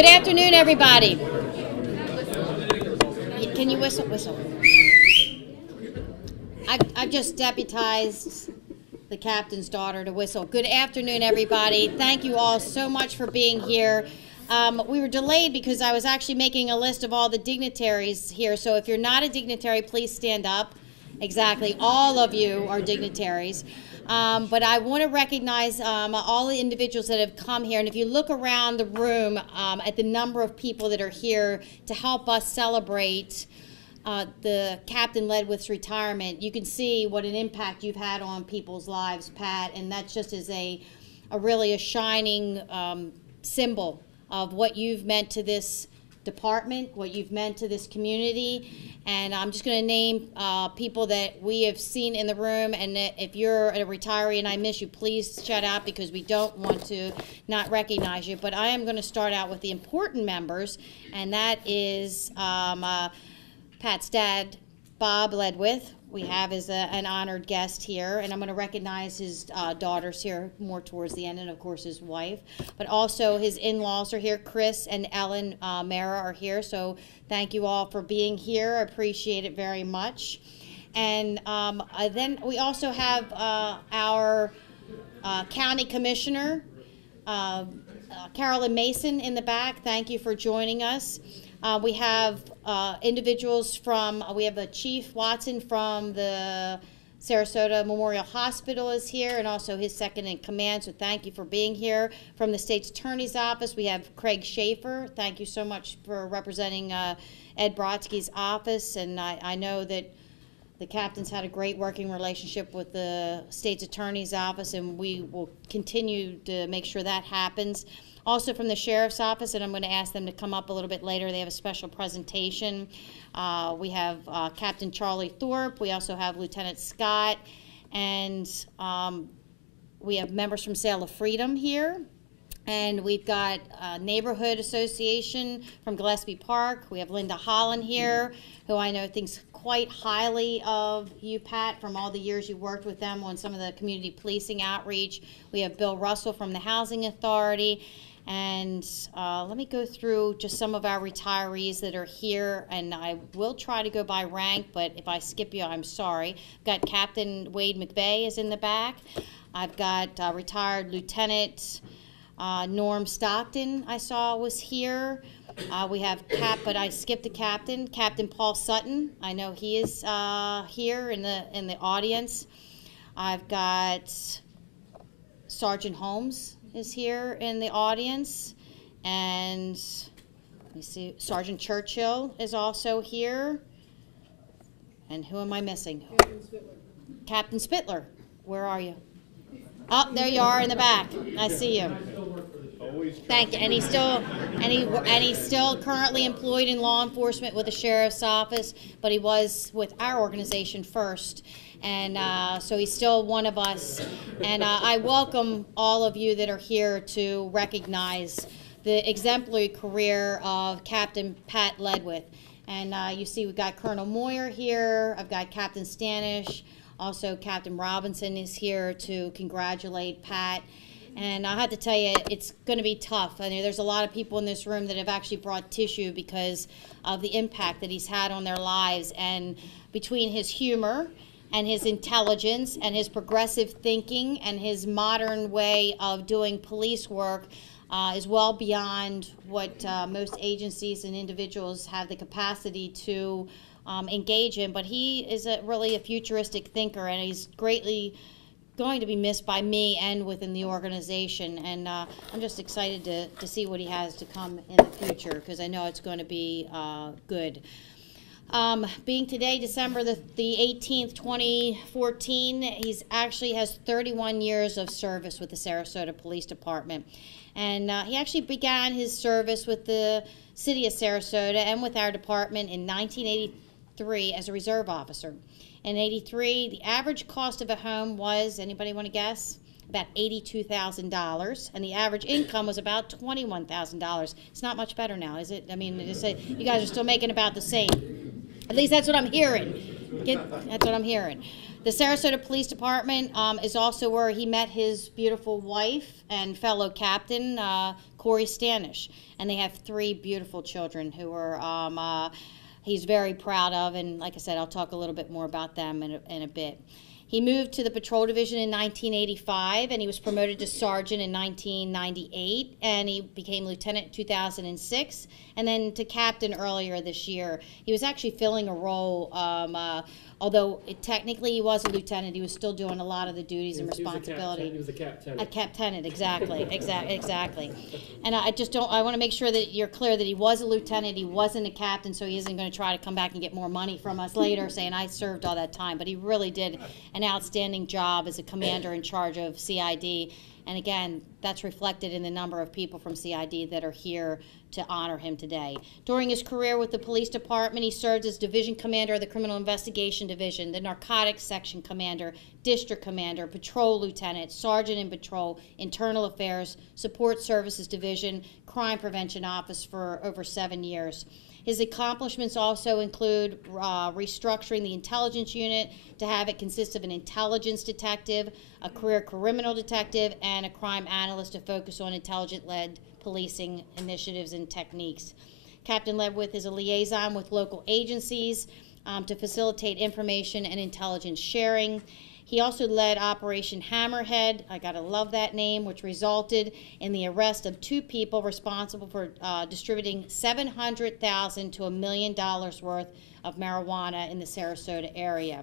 Good afternoon, everybody. Can you whistle? Whistle. I've just deputized the captain's daughter to whistle. Good afternoon, everybody. Thank you all so much for being here. We were delayed because I was actually making a list of all the dignitaries here. So if you're not a dignitary, please stand up. Exactly. All of you are dignitaries. But I want to recognize all the individuals that have come here. And if you look around the room at the number of people that are here to help us celebrate the Captain Ledwith's retirement, you can see what an impact you've had on people's lives, Pat. And that just is a really a shining symbol of what you've meant to this department, what you've meant to this community. And I'm just going to name people that we have seen in the room. And if you're a retiree and I miss you, please shout out because we don't want to not recognize you. But I am going to start out with the important members, and that is Pat's dad, Bob Ledwith. We have as an honored guest here, and I'm going to recognize his daughters here more towards the end, and of course his wife. But also his in-laws are here. Chris and Ellen Mara are here, so thank you all for being here. I appreciate it very much. And then we also have our county commissioner, Carolyn Mason, in the back. Thank you for joining us. We have individuals from, we have Chief Watson from the Sarasota Memorial Hospital is here, and also his second in command, so thank you for being here. From the State's Attorney's Office, we have Craig Schaefer. Thank you so much for representing Ed Brodsky's office, and I know that the captain's had a great working relationship with the State's Attorney's Office, and we will continue to make sure that happens. Also from the Sheriff's Office, and I'm going to ask them to come up a little bit later. They have a special presentation. We have Captain Charlie Thorpe. We also have Lieutenant Scott. And we have members from Sail of Freedom here. And we've got Neighborhood Association from Gillespie Park. We have Linda Holland here, who I know thinks quite highly of you, Pat, from all the years you worked with them on some of the community policing outreach. We have Bill Russell from the Housing Authority. And let me go through just some of our retirees that are here, and I will try to go by rank, but if I skip you, I'm sorry. I've got Captain Wade McVeigh is in the back. I've got retired Lieutenant Norm Stockton I saw was here. We have but I skipped the captain. Captain Paul Sutton, I know he is here in the audience. I've got Sergeant Holmes is here in the audience, and let me see, Sergeant Churchill is also here. And who am I missing? Captain Spittler. Where are you? Oh, there you are in the back. I see you. Thank you. And he's still currently employed in law enforcement with the Sheriff's Office, but he was with our organization first. And so he's still one of us. And I welcome all of you that are here to recognize the exemplary career of Captain Pat Ledwith. And you see we've got Colonel Moyer here. I've got Captain Stanish. Also Captain Robinson is here to congratulate Pat. And I have to tell you, it's going to be tough. I mean, there's a lot of people in this room that have actually brought tissue because of the impact that he's had on their lives. And between his humor and his intelligence and his progressive thinking and his modern way of doing police work is well beyond what most agencies and individuals have the capacity to engage in. But he is really a futuristic thinker, and he's greatly going to be missed by me and within the organization. And I'm just excited to see what he has to come in the future, because I know it's going to be good. Being today, December the 18th, 2014, he's actually has 31 years of service with the Sarasota Police Department. And he actually began his service with the city of Sarasota and with our department in 1983 as a reserve officer. In 83, the average cost of a home was, anybody want to guess? About $82,000, and the average income was about $21,000. It's not much better now, is it? I mean, you guys are still making about the same. At least that's what I'm hearing. That's what I'm hearing. The Sarasota Police Department is also where he met his beautiful wife and fellow captain, Corey Stanish. And they have 3 beautiful children who are he's very proud of. And like I said, I'll talk a little bit more about them in a bit. He moved to the Patrol Division in 1985, and he was promoted to Sergeant in 1998, and he became Lieutenant in 2006, and then to Captain earlier this year. He was actually filling a role, although technically he was a lieutenant, he was still doing a lot of the duties and responsibility. He was a captain. A captain, exactly, exactly. And I want to make sure that you're clear that he was a lieutenant, he wasn't a captain, so he isn't going to try to come back and get more money from us later saying I served all that time. But he really did an outstanding job as a commander in charge of CID. And again, that's reflected in the number of people from CID that are here to honor him today. During his career with the police department, he served as division commander of the Criminal Investigation Division, the Narcotics Section Commander, District Commander, Patrol Lieutenant, Sergeant in Patrol, Internal Affairs, Support Services Division, Crime Prevention Office for over 7 years. His accomplishments also include restructuring the intelligence unit to have it consist of an intelligence detective, a career criminal detective, and a crime analyst to focus on intelligence-led policing initiatives and techniques. Captain Ledwith is a liaison with local agencies to facilitate information and intelligence sharing. He also led Operation Hammerhead, I gotta love that name, which resulted in the arrest of 2 people responsible for distributing $700,000 to $1 million worth of marijuana in the Sarasota area.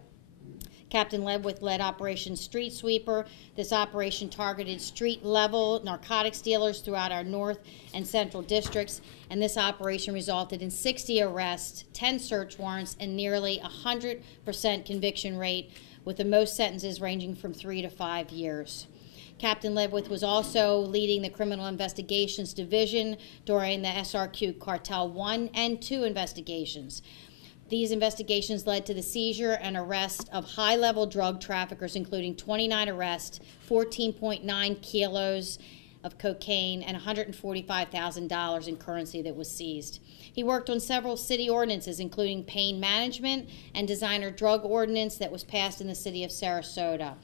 Captain Ledwith led Operation Street Sweeper. This operation targeted street-level narcotics dealers throughout our north and central districts, and this operation resulted in 60 arrests, 10 search warrants, and nearly 100% conviction rate, with the most sentences ranging from 3 to 5 years. Captain Ledwith was also leading the Criminal Investigations Division during the SRQ Cartel 1 and 2 investigations. These investigations led to the seizure and arrest of high-level drug traffickers, including 29 arrests, 14.9 kilos of cocaine, and $145,000 in currency that was seized. He worked on several city ordinances, including pain management and designer drug ordinance that was passed in the city of Sarasota.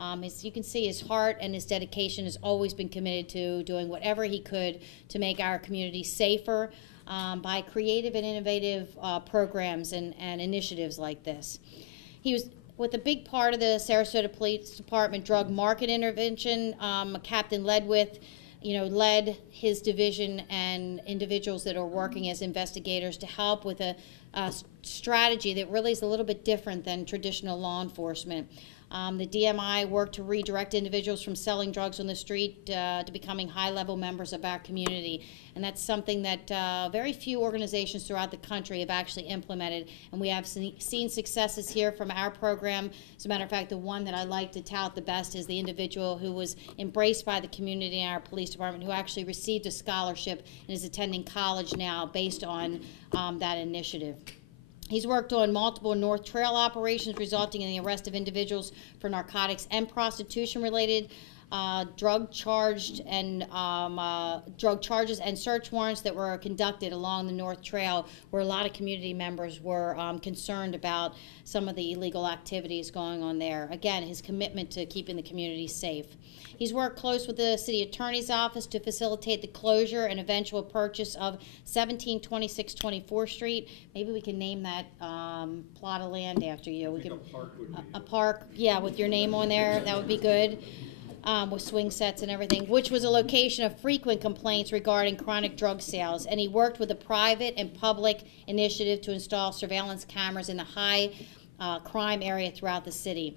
As you can see, his heart and his dedication has always been committed to doing whatever he could to make our community safer by creative and innovative programs and initiatives like this. He was with a big part of the Sarasota Police Department drug market intervention. Captain Ledwith, led his division and individuals that are working as investigators to help with a strategy that really is a little bit different than traditional law enforcement. The DMI worked to redirect individuals from selling drugs on the street to becoming high-level members of our community. And that's something that very few organizations throughout the country have actually implemented. And we have seen successes here from our program. As a matter of fact, the one that I like to tout the best is the individual who was embraced by the community in our police department, who actually received a scholarship and is attending college now based on that initiative. He's worked on multiple North Trail operations resulting in the arrest of individuals for narcotics and prostitution-related drug charges and search warrants that were conducted along the North Trail, where a lot of community members were concerned about some of the illegal activities going on there. Again, his commitment to keeping the community safe. He's worked close with the city attorney's office to facilitate the closure and eventual purchase of 1726 24th Street. Maybe we can name that plot of land after you. We could, a park, yeah, with your name on there. That would be good. With swing sets and everything, which was a location of frequent complaints regarding chronic drug sales. And he worked with a private and public initiative to install surveillance cameras in the high crime area throughout the city.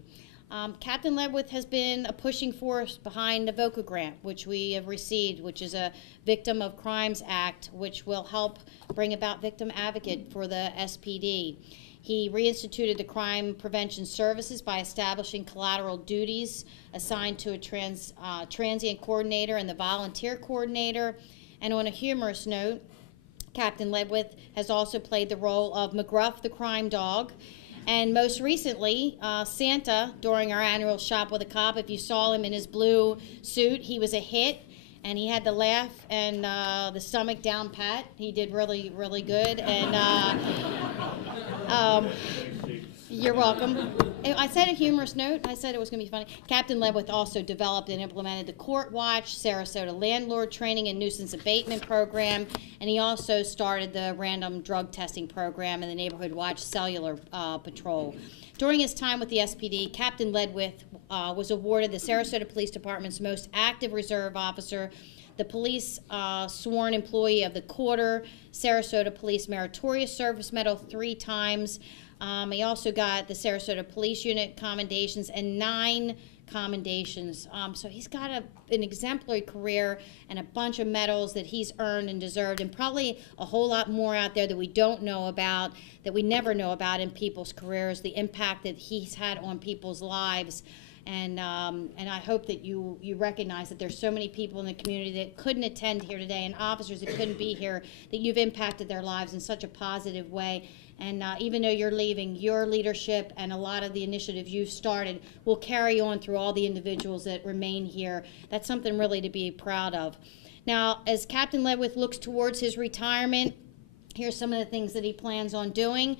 Captain Ledwith has been a pushing force behind the VOCA grant, which we have received, which is a Victim of Crimes Act, which will help bring about victim advocate for the SPD. He reinstituted the crime prevention services by establishing collateral duties assigned to a transient coordinator and the volunteer coordinator. And on a humorous note, Captain Ledwith has also played the role of McGruff the crime dog. And most recently, Santa, during our annual Shop with a Cop, if you saw him in his blue suit, he was a hit. And he had the laugh and the stomach down pat. He did really, really good. And You're welcome. I said a humorous note. I said it was going to be funny. Captain Ledwith also developed and implemented the Court Watch, Sarasota Landlord Training and Nuisance Abatement Program, and he also started the Random Drug Testing Program and the Neighborhood Watch Cellular Patrol. During his time with the SPD, Captain Ledwith was awarded the Sarasota Police Department's most active reserve officer, the police sworn employee of the quarter, Sarasota Police Meritorious Service Medal 3 times. He also got the Sarasota Police Unit commendations and 9 commendations. So he's got an exemplary career and a bunch of medals that he's earned and deserved, and probably a whole lot more out there that we don't know about, that we never know about in people's careers, the impact that he's had on people's lives. And I hope that you recognize that there's so many people in the community that couldn't attend here today, and officers that couldn't be here, that you've impacted their lives in such a positive way. And even though you're leaving, your leadership and a lot of the initiatives you've started will carry on through all the individuals that remain here. That's something really to be proud of. Now, as Captain Ledwith looks towards his retirement, here's some of the things that he plans on doing.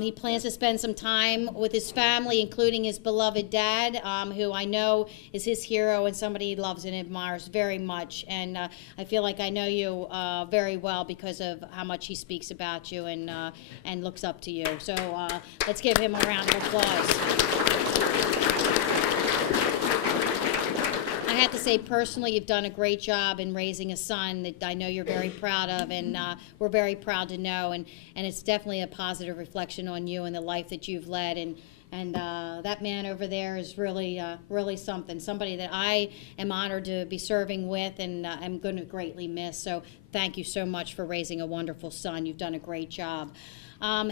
He plans to spend some time with his family, including his beloved dad, who I know is his hero and somebody he loves and admires very much. And I feel like I know you very well because of how much he speaks about you and looks up to you. So let's give him a round of applause. I have to say, personally, you've done a great job in raising a son that I know you're very proud of, and we're very proud to know, and it's definitely a positive reflection on you and the life that you've led, and that man over there is really, really somebody that I am honored to be serving with, and I'm going to greatly miss. So thank you so much for raising a wonderful son. You've done a great job.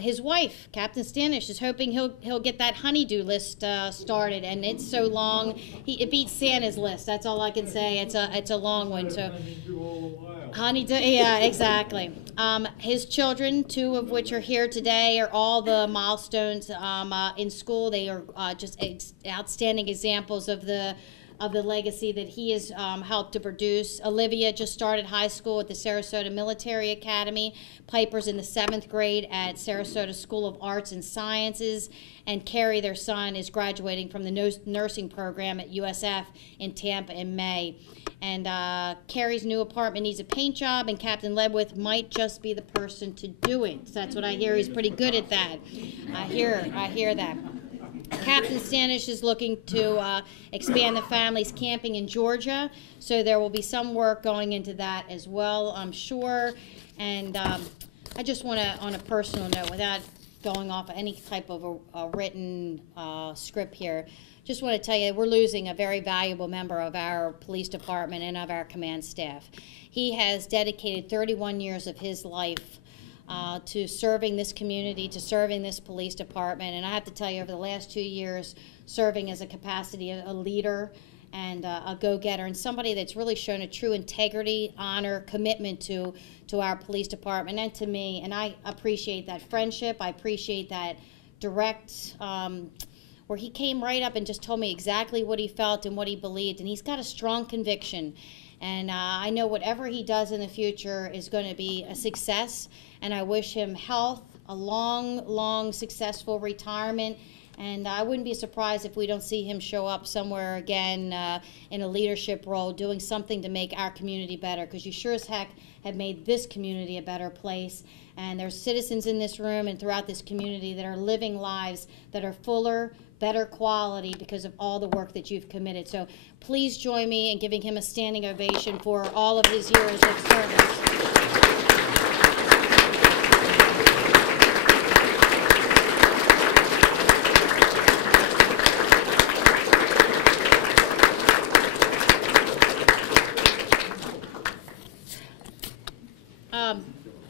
His wife, Captain Stanton, is hoping he'll get that honeydew list started, and it's so long. It beats Santa's list. That's all I can say. It's a long one. So honeydew, yeah, exactly. His children, 2 of which are here today, are all the milestones in school. They are just outstanding examples of the legacy that he has helped to produce. Olivia just started high school at the Sarasota Military Academy. Piper's in the 7th grade at Sarasota School of Arts and Sciences. And Carrie, their son, is graduating from the nursing program at USF in Tampa in May. And Carrie's new apartment needs a paint job, and Captain Ledwith might just be the person to do it. So that's what I hear. He's pretty good at that. I hear that. Captain Stanish is looking to expand the family's camping in Georgia, so there will be some work going into that as well, I'm sure. And I just want to, on a personal note, without going off any type of a written script here, just want to tell you we're losing a very valuable member of our police department and of our command staff. He has dedicated 31 years of his life to serving this community, to serving this police department. And I have to tell you, over the last 2 years, serving as a capacity, a leader and a go-getter, and somebody that's really shown a true integrity, honor, commitment to our police department and to me. And I appreciate that friendship. I appreciate that direct, where he came right up and just told me exactly what he felt and what he believed. And he's got a strong conviction. And I know whatever he does in the future is going to be a success. And I wish him health, a long, long, successful retirement. And I wouldn't be surprised if we don't see him show up somewhere again in a leadership role, doing something to make our community better, because you sure as heck have made this community a better place. And there's citizens in this room and throughout this community that are living lives that are fuller, better quality because of all the work that you've committed. So please join me in giving him a standing ovation for all of his years of service.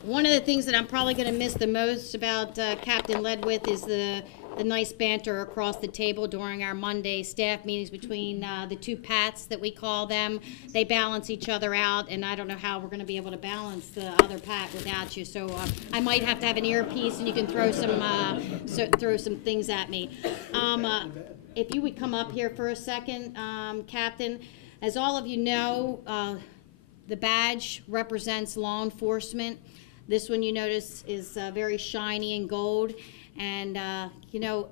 One of the things that I'm probably going to miss the most about Captain Ledwith is the nice banter across the table during our Monday staff meetings between the 2 Pats that we call them. They balance each other out, and I don't know how we're going to be able to balance the other Pat without you. So I might have to have an earpiece, and you can throw some things at me. If you would come up here for a second, Captain. As all of you know, the badge represents law enforcement. This one, you notice, is very shiny and gold. And, you know,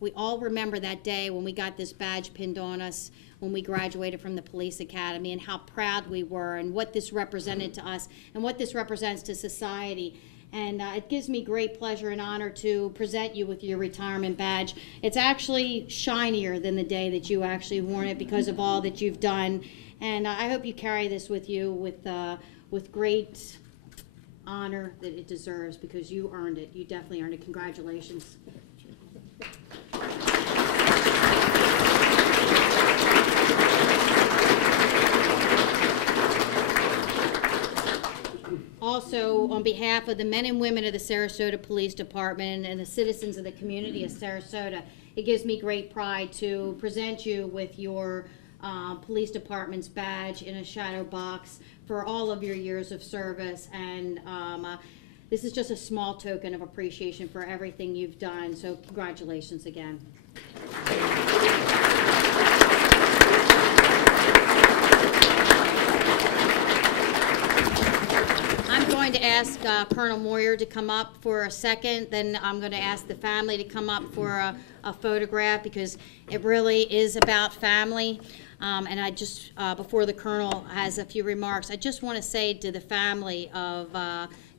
we all remember that day when we got this badge pinned on us when we graduated from the police academy, and how proud we were, and what this represented to us, and what this represents to society. And it gives me great pleasure and honor to present you with your retirement badge. It's actually shinier than the day that you actually worn it because of all that you've done. And I hope you carry this with you with great honor that it deserves, because you earned it. You definitely earned it. Congratulations. Also, on behalf of the men and women of the Sarasota Police Department and the citizens of the community of Sarasota, it gives me great pride to present you with your police department's badge in a shadow box for all of your years of service. And this is just a small token of appreciation for everything you've done. So congratulations again. I'm going to ask Colonel Moyer to come up for a second. Then I'm going to ask the family to come up for a photograph, because it really is about family. And I just, before the Colonel has a few remarks, I just want to say to the family of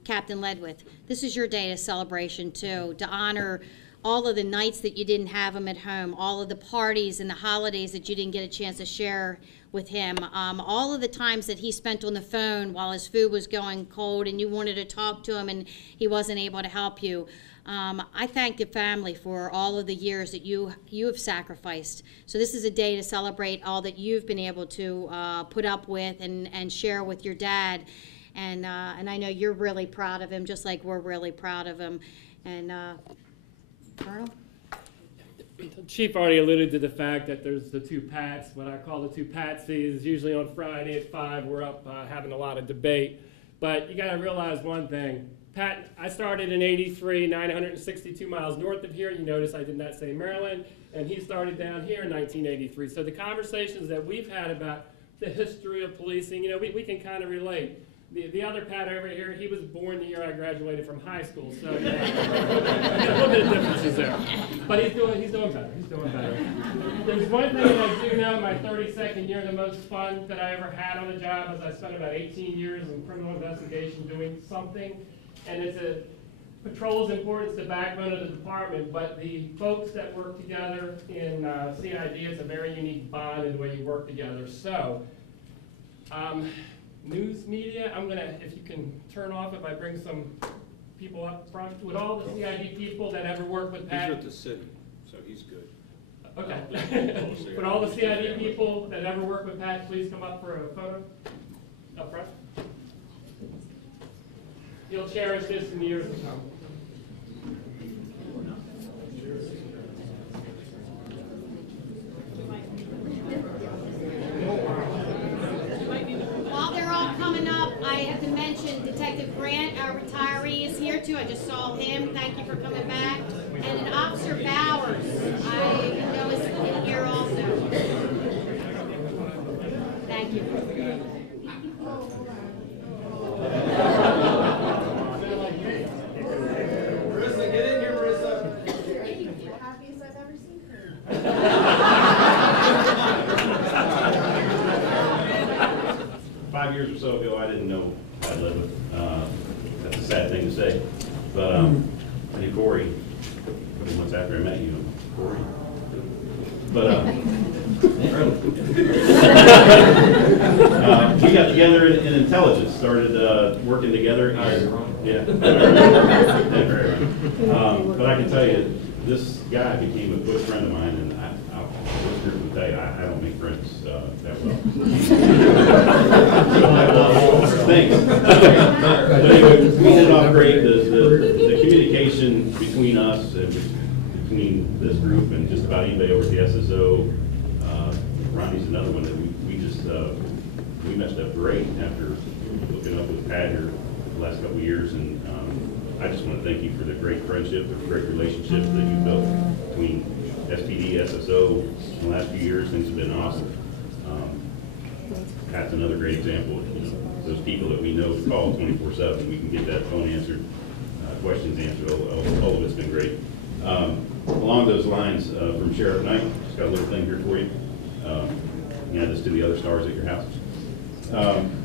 Captain Ledwith, this is your day of celebration too, to honor all of the nights that you didn't have him at home, all of the parties and the holidays that you didn't get a chance to share with him, all of the times that he spent on the phone while his food was going cold and you wanted to talk to him and he wasn't able to help you. I thank the family for all of the years that you have sacrificed. So this is a day to celebrate all that you've been able to put up with and share with your dad. And I know you're really proud of him, just like we're really proud of him. And Colonel? Chief already alluded to the fact that there's the two Pats, what I call the two Patsies. Usually on Friday at 5, we're up having a lot of debate. But you got to realize one thing. Pat, I started in '83, 962 miles north of here. You notice I did not say Maryland. And he started down here in 1983. So the conversations that we've had about the history of policing, you know, we can kind of relate. The other Pat over here, he was born the year I graduated from high school, so you know, a little bit of differences there. But he's doing better. He's doing better. There's one thing that I do know in my 32nd year, the most fun that I ever had on the job is I spent about 18 years in criminal investigation doing something, and it's a patrol is important, it's the backbone of the department, but the folks that work together in CID, it's a very unique bond in the way you work together. So. News media, I'm gonna, if you can turn off if I bring some people up front. Would all the CID people that ever work with Pat? He's with the city, so he's good. Okay. Would all the CID people that ever work with Pat please come up for a photo up front? You'll cherish this in the years to come. I have to mention Detective Grant, our retiree, is here too. I just saw him. Thank you for coming back. And an Officer Bowers, I know is in here also. Thank you. Marissa, get in here, Marissa. The happiest I've ever seen her. 5 years or so ago, I didn't know Pat Ledwith. That's a sad thing to say. But I knew Corey a couple months after I met you. Corey. But we got together in intelligence, started working together. Yeah. But I can tell you, this guy became a good friend of mine, and this group will tell you, I don't make friends that well. Thanks. But anyway, we hit it off great. The communication between us, between this group and just about anybody over at the SSO, Ronnie's another one that we messed up great after looking up with Pat here the last couple of years, and I just want to thank you for the great friendship, the great relationship that you built between SPD, SSO in the last few years. Things have been awesome. Pat's another great example of, you know, those people that we know to call 24/7. We can get that phone answered, questions answered. All of it's been great. Along those lines, from Sheriff Knight, just got a little thing here for you. Add this to the other stars at your house.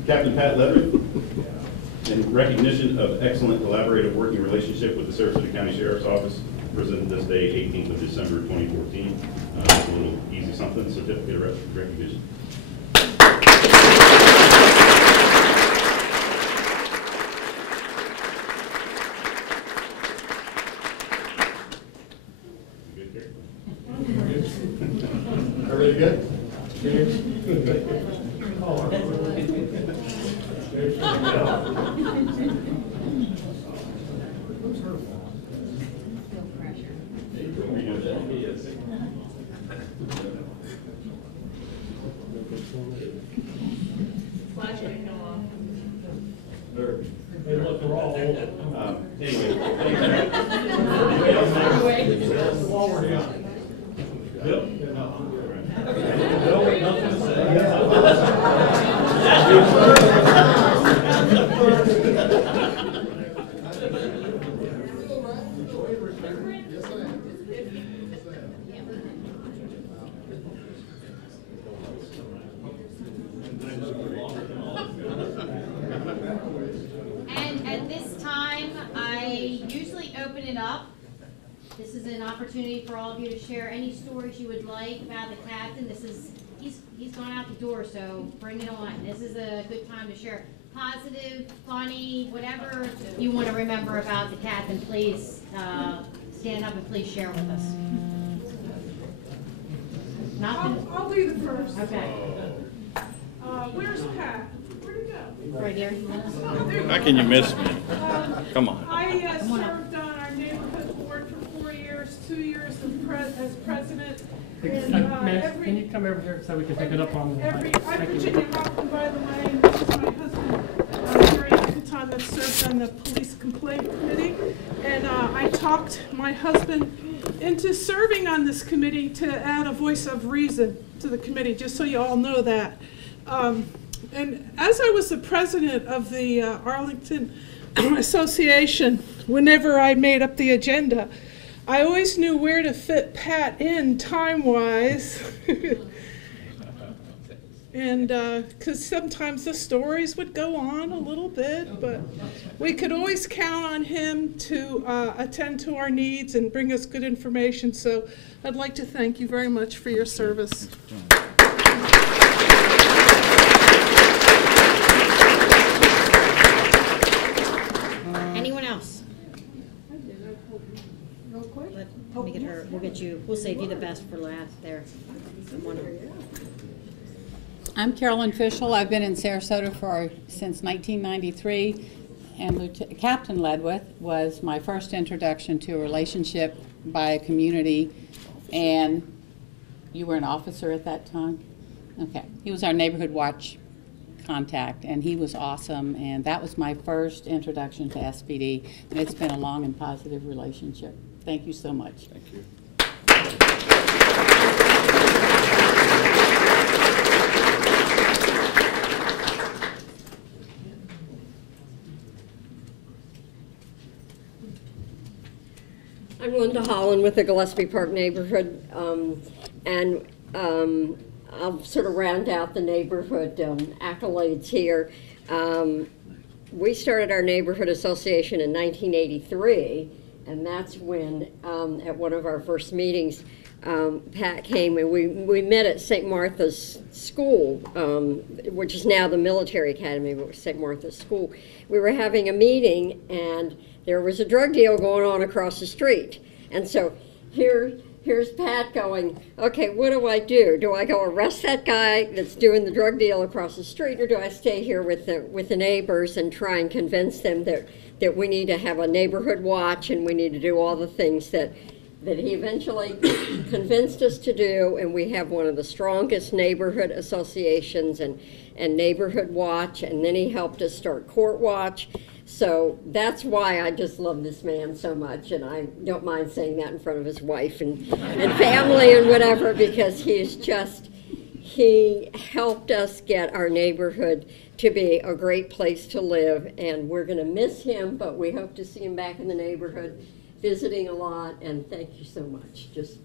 Captain Pat Ledwith, in recognition of excellent collaborative working relationship with the Sarasota County Sheriff's Office, presented this day, 18th of December, 2014. It's a little easy something, certificate of recognition. Everybody good? Hey, look, we're all old. Anyway, While we're down. Yep. Nothing to say. And at this time, I usually open it up. This is an opportunity for all of you to share any stories you would like about the captain. He's gone out the door, so bring it on. This is a good time to share positive, funny, whatever you want to remember about the captain. Please stand up and please share with us. Nothing? I'll be the first. Okay. Where's Pat? Where'd he go? Right here. how can you miss me? Come on. I served on our neighborhood board for 4 years, 2 years as president. And, Ma'am, can you come over here so we can pick it up on the I'm mic? Thank you. Virginia Hogle, by the way, and this is my husband, Gary Atherton, that served on the police complaint committee. And I talked my husband into serving on this committee to add a voice of reason to the committee, just so you all know that. And as I was the president of the Arlington Association, whenever I made up the agenda, I always knew where to fit Pat in time-wise. And because sometimes the stories would go on a little bit, but we could always count on him to attend to our needs and bring us good information. So I'd like to thank you very much for your service. Anyone else? Let me get her. We'll get you. We'll save you the best for last. There. Someone. I'm Carolyn Fischel. I've been in Sarasota since 1993, and Captain Ledwith was my first introduction to a relationship by a community. And you were an officer at that time? Okay. He was our neighborhood watch contact, and he was awesome, and that was my first introduction to SPD, and it's been a long and positive relationship. Thank you so much. Thank you. I'm Linda Holland with the Gillespie Park neighborhood, and I'll sort of round out the neighborhood accolades here. We started our neighborhood association in 1983, and that's when, at one of our first meetings, Pat came and we met at St. Martha's School, which is now the military academy, but was St. Martha's School. We were having a meeting, and there was a drug deal going on across the street. And so here's Pat going, okay, what do I do? Do I go arrest that guy that's doing the drug deal across the street, or do I stay here with the neighbors and try and convince them that we need to have a neighborhood watch and we need to do all the things that he eventually convinced us to do, and we have one of the strongest neighborhood associations and neighborhood watch, and then he helped us start court watch. So that's why I just love this man so much, and I don't mind saying that in front of his wife and family and whatever, because he helped us get our neighborhood to be a great place to live, and we're going to miss him, but we hope to see him back in the neighborhood visiting a lot, and thank you so much. Just.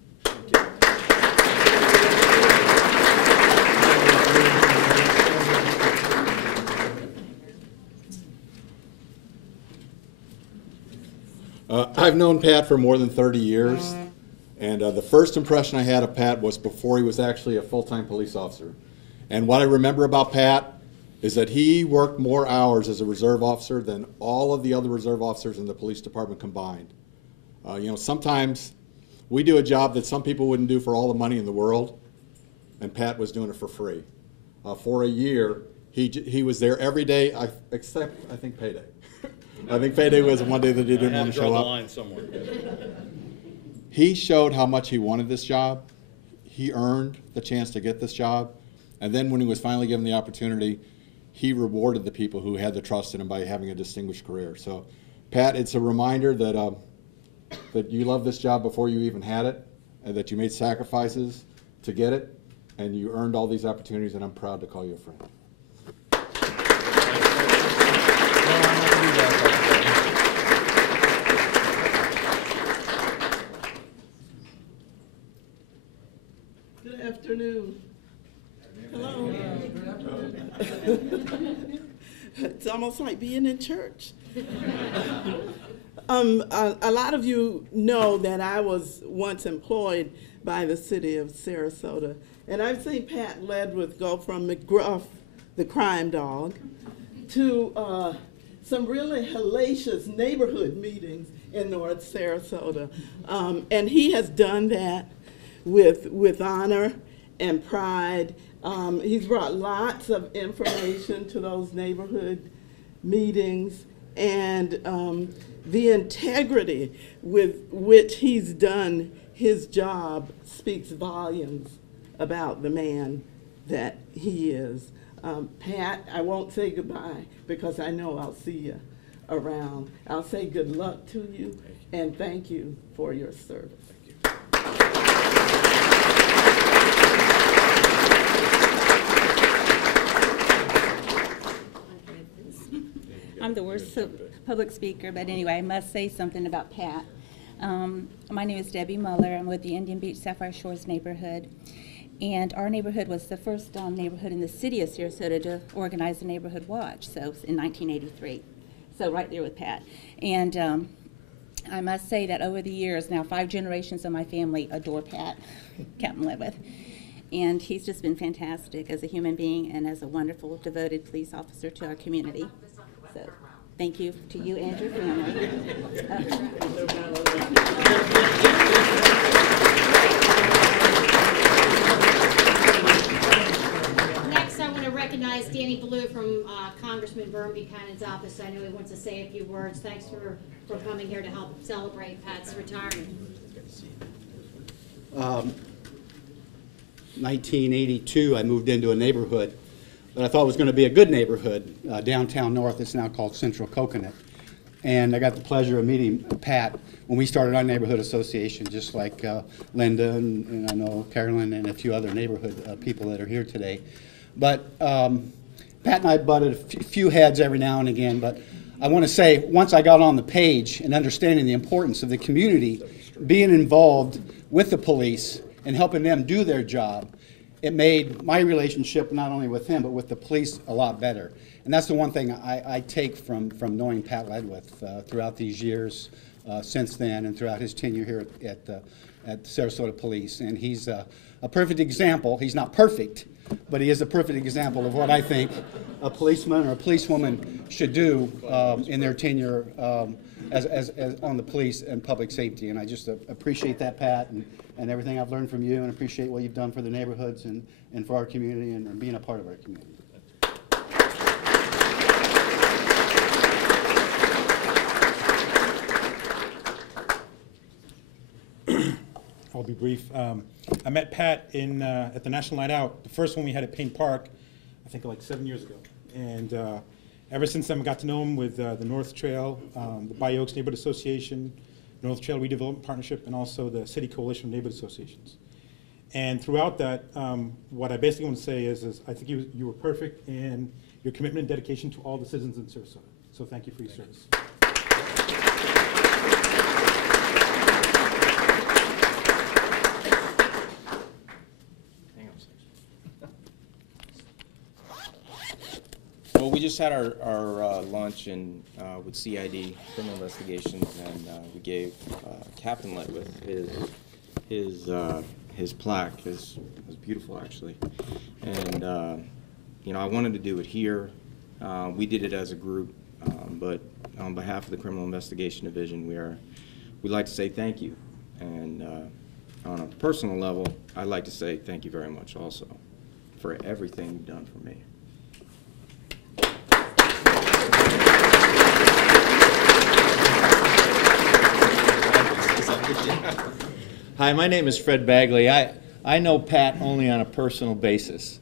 I've known Pat for more than 30 years, and the first impression I had of Pat was before he was actually a full-time police officer. And what I remember about Pat is that he worked more hours as a reserve officer than all of the other reserve officers in the police department combined. You know, sometimes we do a job that some people wouldn't do for all the money in the world, and Pat was doing it for free. For a year, he was there every day, except, I think, payday. I think payday was one day that he didn't want to show up. Line somewhere. He showed how much he wanted this job. He earned the chance to get this job. And then when he was finally given the opportunity, he rewarded the people who had the trust in him by having a distinguished career. So, Pat, it's a reminder that, that you loved this job before you even had it, and that you made sacrifices to get it, and you earned all these opportunities, and I'm proud to call you a friend. Good afternoon. Hello. It's almost like being in church. A lot of you know that I was once employed by the city of Sarasota, and I've seen Pat Ledwith go from McGruff, the crime dog, to some really hellacious neighborhood meetings in North Sarasota, and he has done that with honor and pride. He's brought lots of information to those neighborhood meetings, and the integrity with which he's done his job speaks volumes about the man that he is. Pat, I won't say goodbye because I know I'll see you around. I'll say good luck to you and thank you for your service. I'm the worst public speaker, but anyway, I must say something about Pat. My name is Debbie Muller. I'm with the Indian Beach Sapphire Shores neighborhood. And our neighborhood was the first neighborhood in the city of Sarasota to organize a neighborhood watch, so in 1983. So right there with Pat. And I must say that over the years, now 5 generations of my family adore Pat, Captain Ledwith. And he's just been fantastic as a human being and as a wonderful, devoted police officer to our community. So thank you to you and your family. Next, I want to recognize Danny Ballou from Congressman Vern Buchanan's office. I know he wants to say a few words. Thanks for coming here to help celebrate Pat's retirement. 1982, I moved into a neighborhood that I thought was going to be a good neighborhood, downtown North. It's now called Central Coconut. And I got the pleasure of meeting Pat when we started our neighborhood association, just like Linda and I know Carolyn and a few other neighborhood people that are here today. But Pat and I butted a few heads every now and again, but I want to say once I got on the page and understanding the importance of the community being involved with the police and helping them do their job, it made my relationship not only with him but with the police a lot better. And that's the one thing I take from knowing Pat Ledwith throughout these years since then and throughout his tenure here at Sarasota Police. And he's a perfect example. He's not perfect, but he is a perfect example of what I think a policeman or a policewoman should do in their tenure as on the police and public safety. And I just appreciate that, Pat, and everything I've learned from you, and appreciate what you've done for the neighborhoods and for our community and being a part of our community. I'll be brief. I met Pat at the National Night Out, the first one we had at Payne Park, I think like 7 years ago. And ever since then, I got to know him with the North Trail, the Bay Oaks Neighborhood Association, North Trail Redevelopment Partnership, and also the City Coalition of Neighborhood Associations. And throughout that, what I basically want to say is I think you were perfect in your commitment and dedication to all the citizens in Sarasota. So thank you for your service. Well, we just had our lunch and with CID, Criminal Investigations, and we gave Captain Ledwith his plaque. It was beautiful, actually. And you know, I wanted to do it here. We did it as a group, but on behalf of the Criminal Investigation Division, we'd like to say thank you. And on a personal level, I'd like to say thank you very much also for everything you've done for me. Hi, my name is Fred Bagley. I know Pat only on a personal basis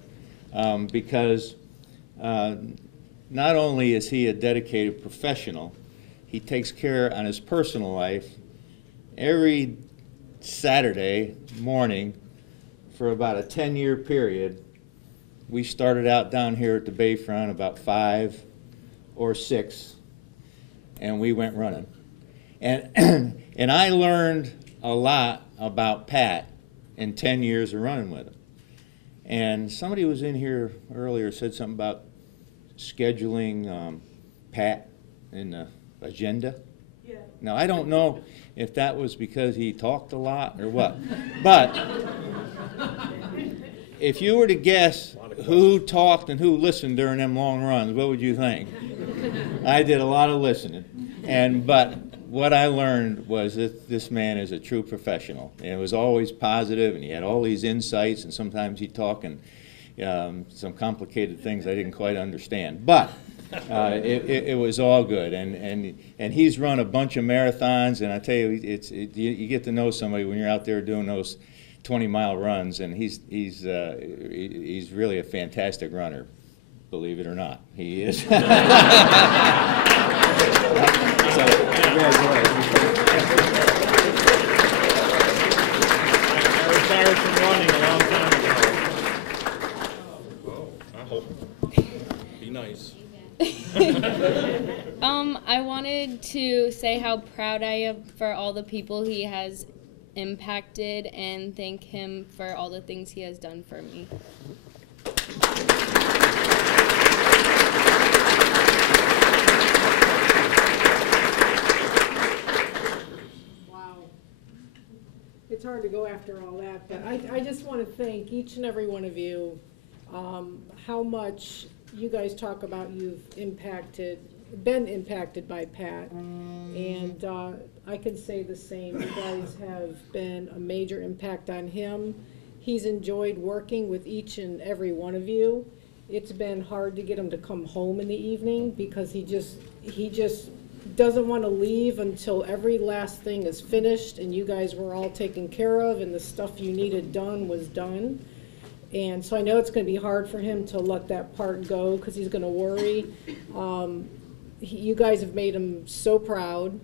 because not only is he a dedicated professional, he takes care on his personal life every Saturday morning for about a 10-year period. We started out down here at the Bayfront about 5 or 6, and we went running. And I learned a lot about Pat in 10 years of running with him. And somebody was in here earlier, said something about scheduling Pat in the agenda. Yeah. Now, I don't know if that was because he talked a lot or what, but if you were to guess who talked and who listened during them long runs, what would you think? I did a lot of listening, but what I learned was that this man is a true professional, and it was always positive, and he had all these insights, and sometimes he'd talk and some complicated things I didn't quite understand, but it was all good, and he's run a bunch of marathons, and I tell you, you get to know somebody when you're out there doing those 20-mile runs, and he's really a fantastic runner, believe it or not. He is. So, congratulations. I retired from running a long time ago. Oh, I hope. Be nice. I wanted to say how proud I am for all the people he has impacted and thank him for all the things he has done for me. It's hard to go after all that, but I just want to thank each and every one of you, how much you guys talk about you've been impacted by Pat, and I can say the same. You guys have been a major impact on him. He's enjoyed working with each and every one of you. It's been hard to get him to come home in the evening because he just doesn't want to leave until every last thing is finished and you guys were all taken care of and the stuff you needed done was done. And so I know it's going to be hard for him to let that part go because he's going to worry. You guys have made him so proud,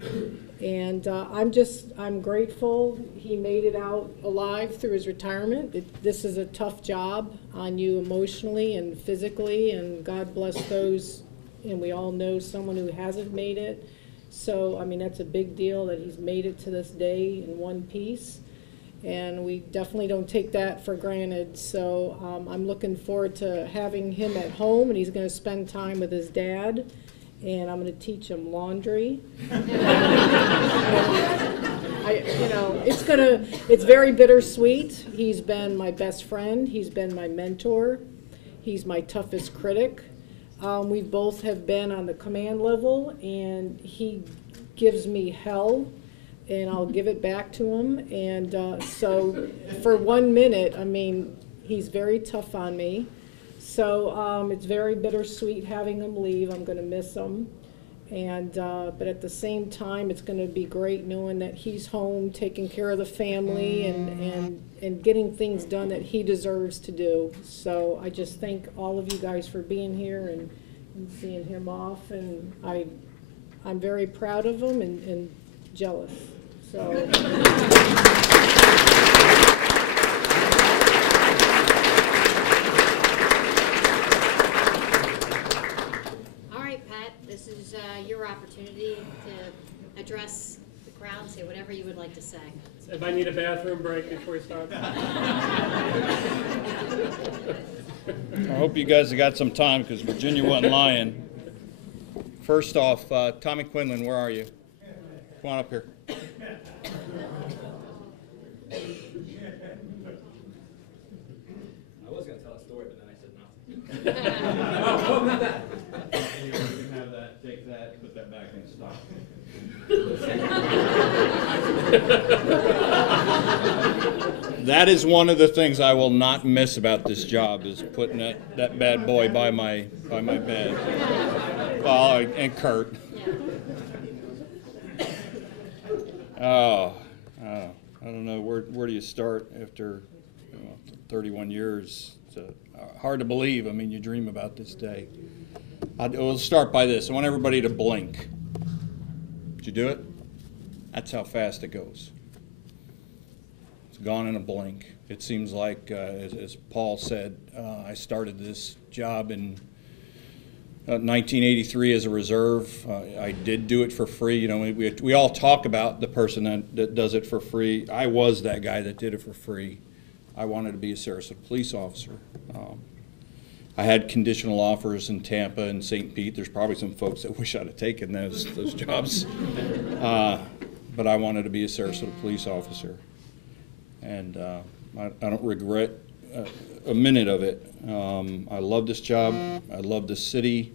and I'm grateful he made it out alive through his retirement. This is a tough job on you emotionally and physically, and God bless those, and we all know someone who hasn't made it. So, I mean, that's a big deal that he's made it to this day in one piece, and we definitely don't take that for granted. So I'm looking forward to having him at home, and he's going to spend time with his dad, and I'm going to teach him laundry. It's very bittersweet. He's been my best friend. He's been my mentor. He's my toughest critic. We both have been on the command level, and he gives me hell, and I'll give it back to him. And so for 1 minute, I mean, he's very tough on me. So it's very bittersweet having him leave. I'm going to miss him. And but at the same time, it's going to be great knowing that he's home, taking care of the family, and getting things done that he deserves to do. So I just thank all of you guys for being here and seeing him off. And I'm very proud of him and jealous. So. This is your opportunity to address the crowd, say whatever you would like to say. If I need a bathroom break before we start. I hope you guys have got some time because Virginia wasn't lying. First off, Tommy Quinlan, where are you? Come on up here. I was going to tell a story, but then I said nothing. Oh, not that. You can have that, take that, put that back and stop. That is one of the things I will not miss about this job is putting that bad boy by my bed. Well, and Kurt. I don't know where do you start after 31 years. It's hard to believe. I mean, you dream about this day. We'll start by this. I want everybody to blink. Did you do it? That's how fast it goes. It's gone in a blink. It seems like, as Paul said, I started this job in 1983 as a reserve. I did do it for free. You know, we all talk about the person that does it for free. I was that guy that did it for free. I wanted to be a Sarasota police officer. I had conditional offers in Tampa and St. Pete. There's probably some folks that wish I'd have taken those jobs. But I wanted to be a Sarasota police officer. And I don't regret a minute of it. I love this job. I love this city.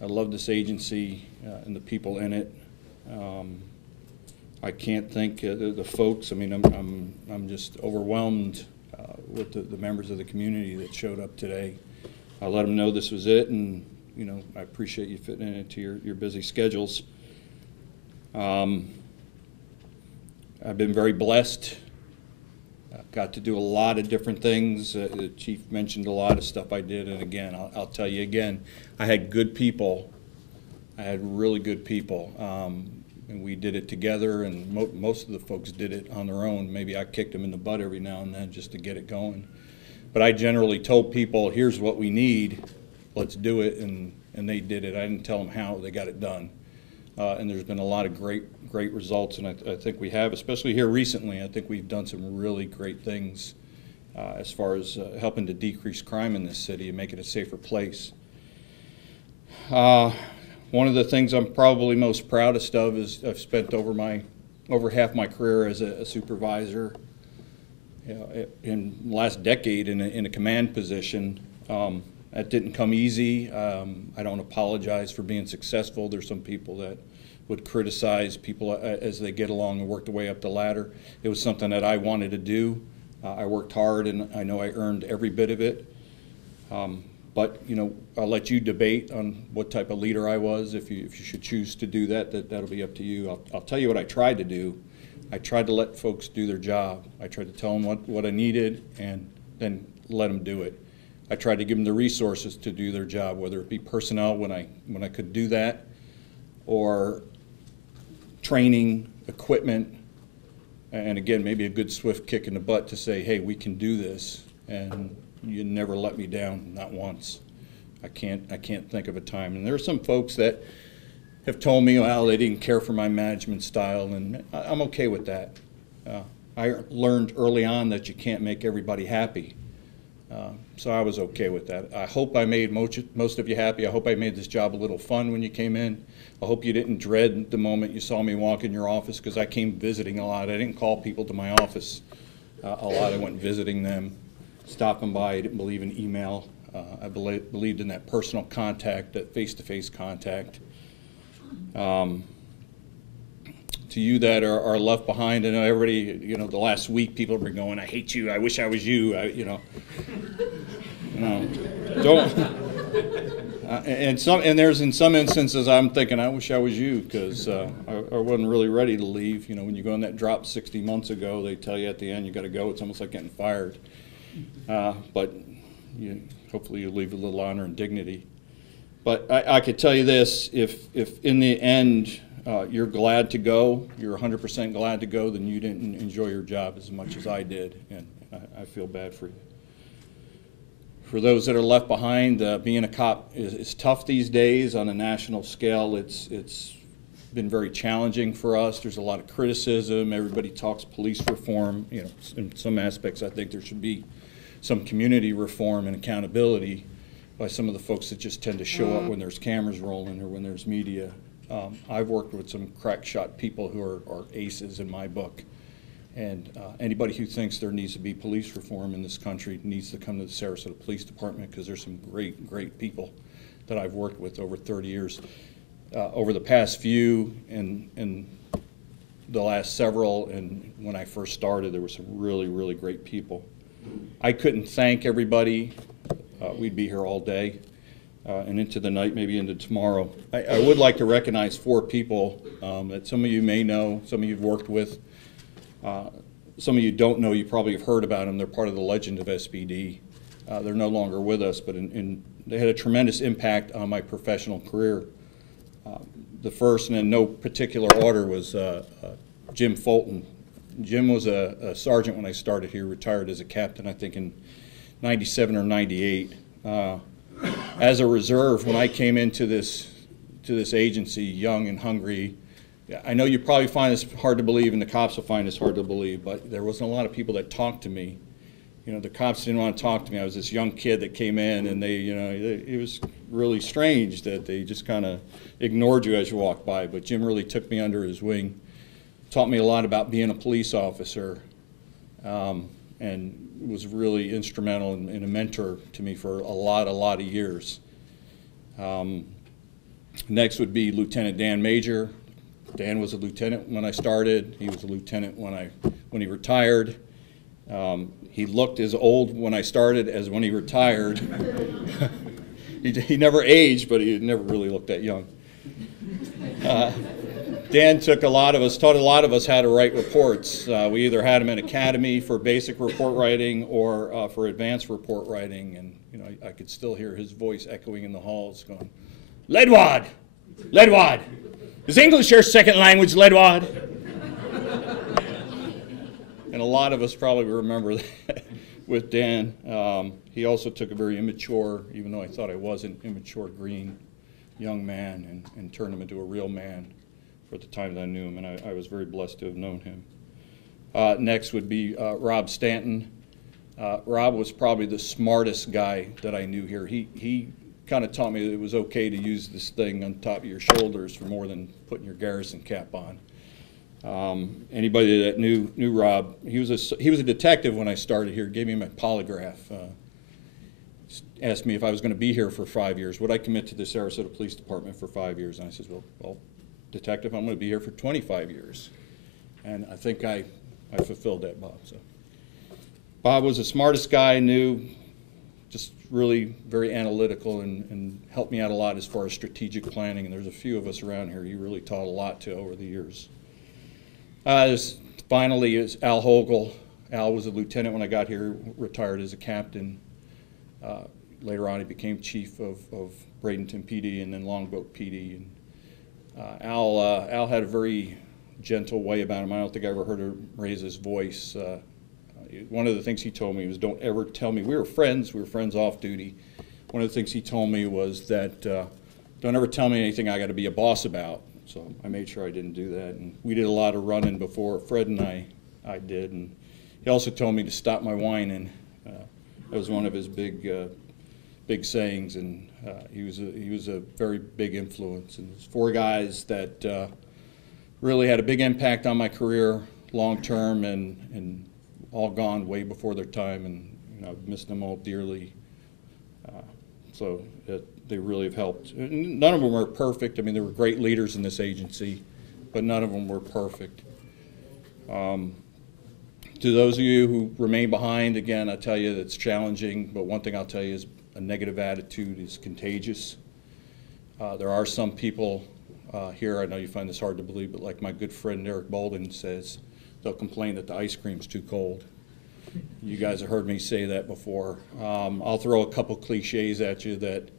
I love this agency and the people in it. I can't thank the folks. I mean, I'm just overwhelmed with the members of the community that showed up today. I let them know this was it, and you know, I appreciate you fitting it into your busy schedules. I've been very blessed. I've got to do a lot of different things. The chief mentioned a lot of stuff I did, and again, I'll tell you again, I had good people. I had really good people, and we did it together, and most of the folks did it on their own. Maybe I kicked them in the butt every now and then just to get it going. But I generally told people, here's what we need, let's do it, and they did it. I didn't tell them how, they got it done. And there's been a lot of great results, and I think we have, especially here recently, I think we've done some really great things as far as helping to decrease crime in this city and make it a safer place. One of the things I'm probably most proudest of is I've spent over half my career as a supervisor. In the last decade in a command position. That didn't come easy. I don't apologize for being successful. There's some people that would criticize people as they get along and work their way up the ladder. It was something that I wanted to do. I worked hard, and I know I earned every bit of it. But you know, I'll let you debate on what type of leader I was. If you should choose to do that, that'll be up to you. I'll tell you what I tried to do. I tried to let folks do their job. I tried to tell them what I needed and then let them do it. I tried to give them the resources to do their job, whether it be personnel when I could do that, or training, equipment, and again, maybe a good swift kick in the butt to say, hey, we can do this, and you never let me down, not once. I can't think of a time. And there are some folks that have told me, well, they didn't care for my management style, and I'm okay with that. I learned early on that you can't make everybody happy, so I was okay with that. I hope I made most of you happy. I hope I made this job a little fun when you came in. I hope you didn't dread the moment you saw me walk in your office, because I came visiting a lot. I didn't call people to my office a lot. I went visiting them, stopping by. I didn't believe in email. I believed in that personal contact, that face-to-face contact. To you that are left behind, I know everybody, you know, the last week people have been going, I hate you, I wish I was you, don't. And there's in some instances I'm thinking, I wish I was you, because I wasn't really ready to leave. You know, when you go on that drop 60 months ago, they tell you at the end you got to go. It's almost like getting fired. But hopefully you leave a little honor and dignity. But I could tell you this, if in the end you're glad to go, you're 100% glad to go, then you didn't enjoy your job as much as I did, and I feel bad for you. For those that are left behind, being a cop is tough these days on a national scale. It's been very challenging for us. There's a lot of criticism. Everybody talks police reform. You know, in some aspects I think there should be some community reform and accountability by some of the folks that just tend to show up when there's cameras rolling or when there's media. I've worked with some crack shot people who are aces in my book. And anybody who thinks there needs to be police reform in this country needs to come to the Sarasota Police Department, because there's some great, great people that I've worked with over 30 years. Over the past few and the last several, and when I first started, there were some really, really great people. I couldn't thank everybody. We'd be here all day and into the night, maybe into tomorrow. I would like to recognize 4 people that some of you may know, some of you have worked with. Some of you don't know, you probably have heard about them. They're part of the legend of SBD. They're no longer with us, but they had a tremendous impact on my professional career. The first, and in no particular order, was Jim Fulton. Jim was a sergeant when I started here, retired as a captain, I think in 97 or 98. As a reserve, when I came into this agency, young and hungry, I know you probably find this hard to believe, and the cops will find this hard to believe, but there wasn't a lot of people that talked to me. You know, the cops didn't want to talk to me. I was this young kid that came in, and it was really strange that they just kind of ignored you as you walked by. But Jim really took me under his wing, taught me a lot about being a police officer, and was really instrumental and a mentor to me for a lot of years. Next would be Lieutenant Dan Major. Dan was a lieutenant when I started. He was a lieutenant when he retired. He looked as old when I started as when he retired. He never aged, but he never really looked that young. Dan taught a lot of us how to write reports. We either had him in academy for basic report writing or for advanced report writing, and I could still hear his voice echoing in the halls going, "Ledwith! Ledwith! Is English your second language, Ledwith?" And a lot of us probably remember that with Dan. He also took a very immature, even though I thought I was an immature green young man, and turned him into a real man for the time that I knew him, and I was very blessed to have known him. Next would be Rob Stanton. Rob was probably the smartest guy that I knew here. He kind of taught me that it was okay to use this thing on top of your shoulders for more than putting your garrison cap on. Anybody that knew Rob, he was a detective when I started here. Gave me my polygraph. Asked me if I was going to be here for 5 years. Would I commit to the Sarasota Police Department for 5 years? And I said, well, detective, I'm going to be here for 25 years. And I think I fulfilled that, Bob. So Bob was the smartest guy I knew. Just really very analytical and helped me out a lot as far as strategic planning. And there's a few of us around here he really taught a lot to over the years. Finally is Al Hogle. Al was a lieutenant when I got here, retired as a captain. Later on he became chief of Bradenton PD and then Longboat PD. And Al had a very gentle way about him. I don't think I ever heard him raise his voice. One of the things he told me was, don't ever tell me, we were friends off duty. One of the things he told me was that don't ever tell me anything I got to be a boss about. So I made sure I didn't do that. And we did a lot of running before Fred and I did. And he also told me to stop my whining. That was one of his big sayings, and he was a very big influence. And there's 4 guys that really had a big impact on my career long term, and all gone way before their time, and I've missed them all dearly. So they really have helped. None of them were perfect. I mean, there were great leaders in this agency, but none of them were perfect. To those of you who remain behind, again, I tell you it's challenging, but one thing I'll tell you is a negative attitude is contagious. There are some people here, I know you find this hard to believe, but like my good friend Eric Bolden says, they'll complain that the ice cream's too cold. You guys have heard me say that before. I'll throw a couple cliches at you that,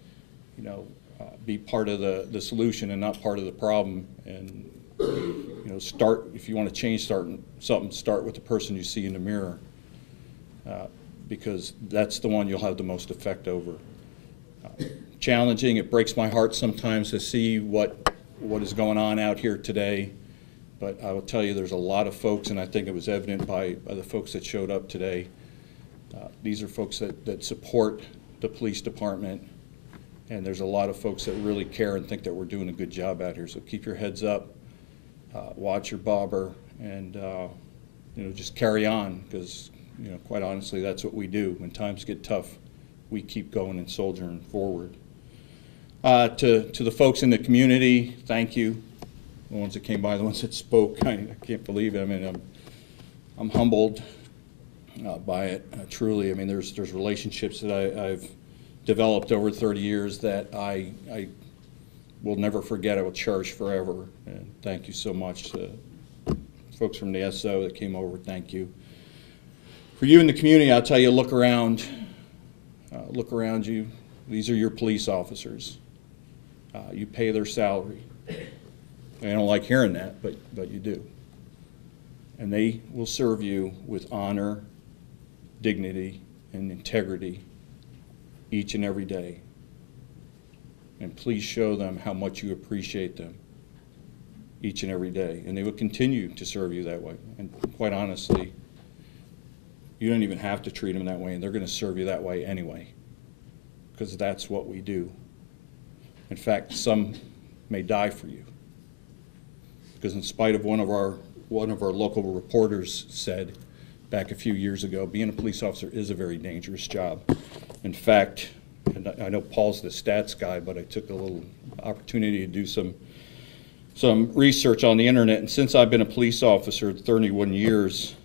be part of the solution and not part of the problem. And, if you want to change something, start with the person you see in the mirror, because that's the one you'll have the most effect over. Challenging, it breaks my heart sometimes to see what is going on out here today. But I will tell you, there's a lot of folks, and I think it was evident by the folks that showed up today. These are folks that support the police department, and there's a lot of folks that really care and think that we're doing a good job out here. So keep your heads up, watch your bobber, and just carry on, because quite honestly, that's what we do. When times get tough, we keep going and soldiering forward. To the folks in the community, thank you. The ones that came by, the ones that spoke, I can't believe it. I mean, I'm humbled by it, truly. I mean, there's relationships that I've developed over 30 years that I will never forget. I will cherish forever. And thank you so much to folks from the SO that came over. Thank you. For you in the community, I'll tell you, look around you. These are your police officers. You pay their salary. I don't like hearing that, but you do. And they will serve you with honor, dignity, and integrity each and every day. And please show them how much you appreciate them each and every day. And they will continue to serve you that way. And quite honestly, you don't even have to treat them that way, and they're going to serve you that way anyway, because that's what we do. In fact, some may die for you, because in spite of one of our local reporters said back a few years ago, being a police officer is a very dangerous job. In fact, and I know Paul's the stats guy, but I took a little opportunity to do some research on the internet, and since I've been a police officer 31 years,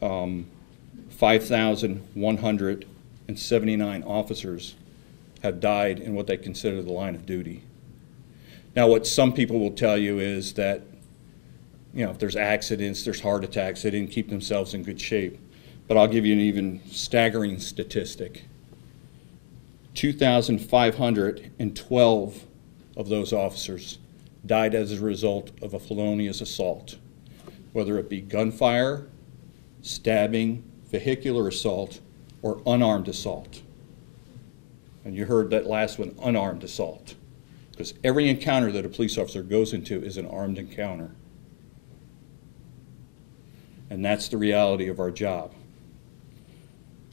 5,179 officers have died in what they consider the line of duty. Now, what some people will tell you is that, if there's accidents, there's heart attacks, they didn't keep themselves in good shape. But I'll give you an even staggering statistic. 2,512 of those officers died as a result of a felonious assault, whether it be gunfire, stabbing, vehicular assault, or unarmed assault. And you heard that last one, unarmed assault, because every encounter that a police officer goes into is an armed encounter. And that's the reality of our job.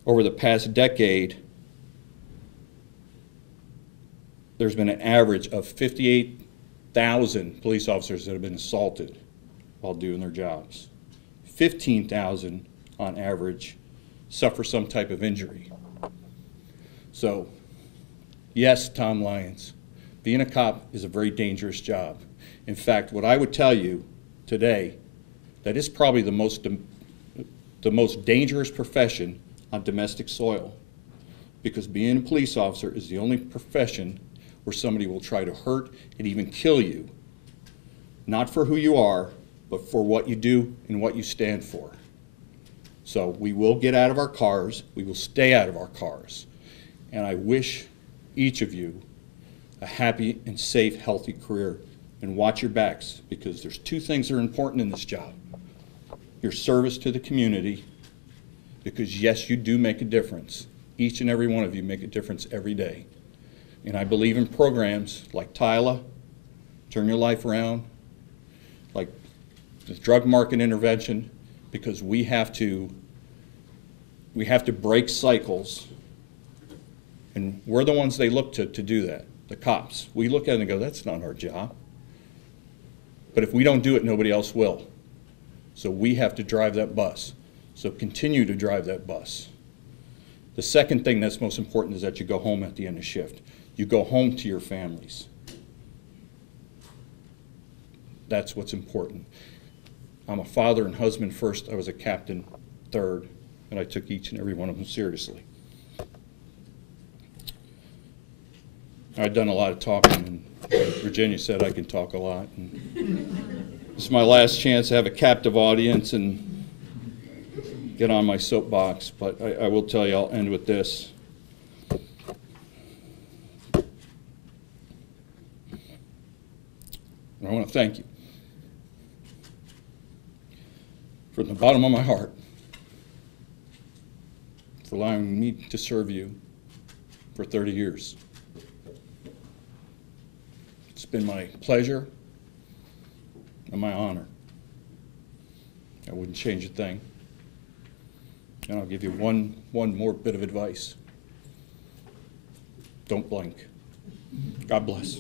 Over the past decade, there's been an average of 58,000 police officers that have been assaulted while doing their jobs. 15,000 on average suffer some type of injury. So, yes, Tom Lyons, being a cop is a very dangerous job. In fact, what I would tell you today, that is probably the most dangerous profession on domestic soil, because being a police officer is the only profession where somebody will try to hurt and even kill you, not for who you are, but for what you do and what you stand for. So we will get out of our cars, we will stay out of our cars, and I wish each of you a happy and safe, healthy career. And watch your backs, because there's two things that are important in this job. Your service to the community, because yes, you do make a difference. Each and every one of you make a difference every day. And I believe in programs like TILA, Turn Your Life Around, like the drug market intervention, because we have to break cycles, and we're the ones they look to do that, the cops. We look at it and go, that's not our job. But if we don't do it, nobody else will. So we have to drive that bus. So continue to drive that bus. The second thing that's most important is that you go home at the end of shift. You go home to your families. That's what's important. I'm a father and husband first. I was a captain third, and I took each and every one of them seriously. I've done a lot of talking, and Virginia said I can talk a lot. And this is my last chance to have a captive audience and get on my soapbox, but I will tell you, I'll end with this. I want to thank you from the bottom of my heart for allowing me to serve you for 30 years. It's been my pleasure and my honor. I wouldn't change a thing. And I'll give you one more bit of advice. Don't blink. God bless.